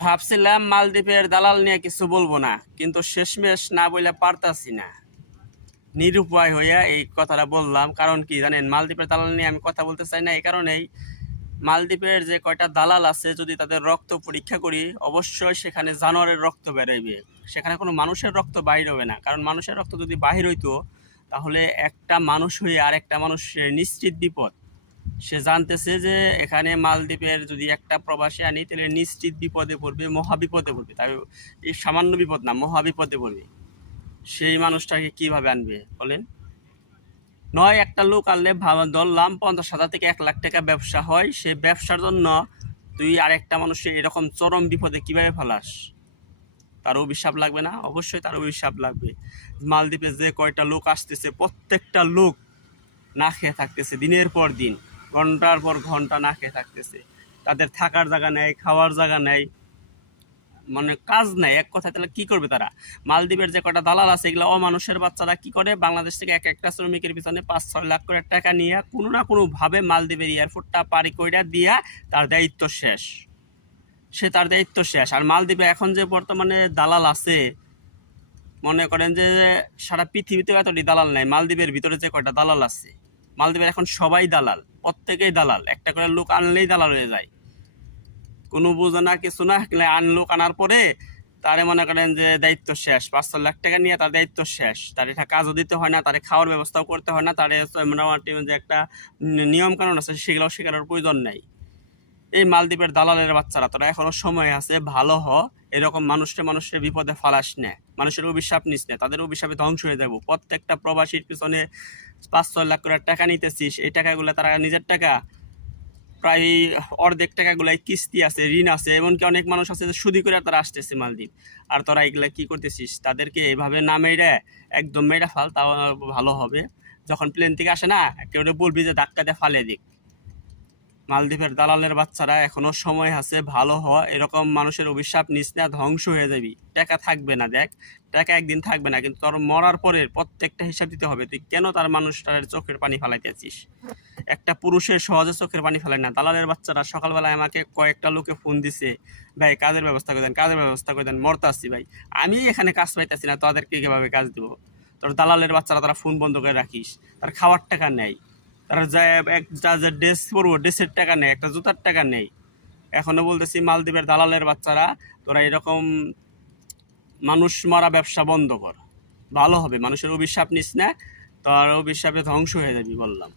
ভাবছিলাম মালদ্বীপের দালাল নিয়ে কিছু বলবো না, কিন্তু শেষমেশ না বলে পারতাছি না। নিরুপায় হইয়া এই কথাটা বললাম। কারণ কি জানেন, মালদ্বীপের দালাল নিয়ে আমি কথা বলতে চাই না এই কারণেই, মালদ্বীপের যে কয়টা দালাল আছে যদি তাদের রক্ত পরীক্ষা করি, অবশ্যই সেখানে জানোয়ারের রক্ত বেরোবে, সেখানে কোনো মানুষের রক্ত বাহির হবে না। কারণ মানুষের রক্ত যদি বাহির হইতো তাহলে একটা মানুষ হয়ে আর একটা মানুষের নিশ্চিত বিপদ। সে জানতেছে যে এখানে মালদ্বীপের যদি একটা প্রবাসী আনি তাহলে নিশ্চিত বিপদে পড়বে, মহাবিপদে পড়বে। তাই এই সামান্য বিপদ না, মহাবিপদে পড়বে। সেই মানুষটাকে কিভাবে আনবে বলেন? নয় একটা লোক আনলে ধরলাম 50,000 থেকে 1 লাখ টাকা ব্যবসা হয়, সে ব্যবসার জন্য তুই আরেকটা মানুষের এরকম চরম বিপদে কিভাবে ফেলাস? তার অভিশাপ লাগবে না? অবশ্যই তার অভিশাপ লাগবে। মালদ্বীপে যে কয়টা লোক আসতেছে প্রত্যেকটা লোক না খেয়ে থাকতেছে, দিনের পর দিন, ঘন্টার পর ঘন্টা না খেয়ে থাকতেছে। তাদের থাকার জায়গা নেই, খাওয়ার জায়গা নেই, মানে কাজ নাই এক কথায়। তাহলে কি করবে তারা? মালদ্বীপের যে কটা দালাল আছে এগুলো অমানুষের বাচ্চারা কি করে, বাংলাদেশ থেকে এক একটা শ্রমিকের পিছনে 5-6 লাখ করে টাকা নিয়ে কোনো না কোনো ভাবে মালদ্বীপের এয়ারপোর্টটা পারি কইরা দিয়া তার দায়িত্ব শেষ। সে তার দায়িত্ব শেষ। আর মালদ্বীপে এখন যে বর্তমানে দালাল আছে, মনে করেন যে সারা পৃথিবীতে এতটি দালাল নাই, মালদ্বীপের ভিতরে যে কয়টা দালাল আছে, মালদ্বীপের এখন সবাই দালাল, প্রত্যেকেই দালাল। একটা করে লোক আনলেই দালাল হয়ে যায়, কোনো বোঝে না কিছু না। লোক আনার পরে তারে মনে করেন যে দায়িত্ব শেষ, 5-6 লাখ টাকা নিয়ে তার দায়িত্ব শেষ। তার এটা কাজও দিতে হয় না, তারে খাওয়ার ব্যবস্থাও করতে হয় না, তারে মোটামুটি যে একটা নিয়ম কানুন আছে সেগুলোও শেখানোর প্রয়োজন নেই। এই মালদ্বীপের দালালের বাচ্চারা, তোরা এখনো সময় আছে, ভালো হ। এরকম মানুষের বিপদে ফালাস নে, মানুষের অভিশাপ নিস না, তাদের অভিশাপে ধ্বংস হয়ে যাবো। প্রত্যেকটা প্রবাসীর পিছনে 5-6 লাখ করে টাকা নিতেছিস, এই টাকাগুলো তারা নিজের টাকা, প্রায় অর্ধেক টাকাগুলাই কিস্তি আছে, ঋণ আছে, এমনকি অনেক মানুষ আছে যে সুদি করে তারা আসতেছে মালদ্বীপ। আর তোরা এগুলা কি করতেছিস? তাদেরকে এভাবে না মেরে একদম মেরে ফাল, তাও ভালো হবে। যখন প্লেন থেকে আসে না, কেউ বলবি যে ধাক্কা দিয়ে ফালে দিক। মালদ্বীপের দালালের বাচ্চারা, এখনো সময় আছে, ভালো হ। এরকম মানুষের অভিশাপ নিস না, ধ্বংস হয়ে যাবি। টাকা থাকবে না, দেখ, টাকা একদিন থাকবে না, কিন্তু তোর মরার পরের প্রত্যেকটা হিসাব দিতে হবে। তুই কেন তার মানুষটার চোখের পানি ফেলাইতেছিস? একটা পুরুষের সহজে চোখের পানি ফেলায় না। দালালের বাচ্চারা সকালবেলায় আমাকে কয়েকটা লোকে ফোন দিছে, ভাই কাজের ব্যবস্থা করে দেন, কাজের ব্যবস্থা করে দেন, মরতাছি ভাই, আমি এখানে কাজ পাইতেছি না, তাদেরকে কিভাবে কাজ দেবো? তোর দালালের বাচ্চারা তারা ফোন বন্ধ করে রাখিস, তার খাওয়ার টাকা নেই, তারা যায় একটা যে ড্রেস পরবো ড্রেসের টাকা নেই, একটা জুতার টাকা নেই। এখনো বলতেছি মালদ্বীপের দালালের বাচ্চারা, তোরা এরকম মানুষ মারা ব্যবসা বন্ধ কর, ভালো হবে। মানুষের অভিশাপ নিস না, তোর অভিশাপে ধ্বংস হয়ে যাবি বললাম।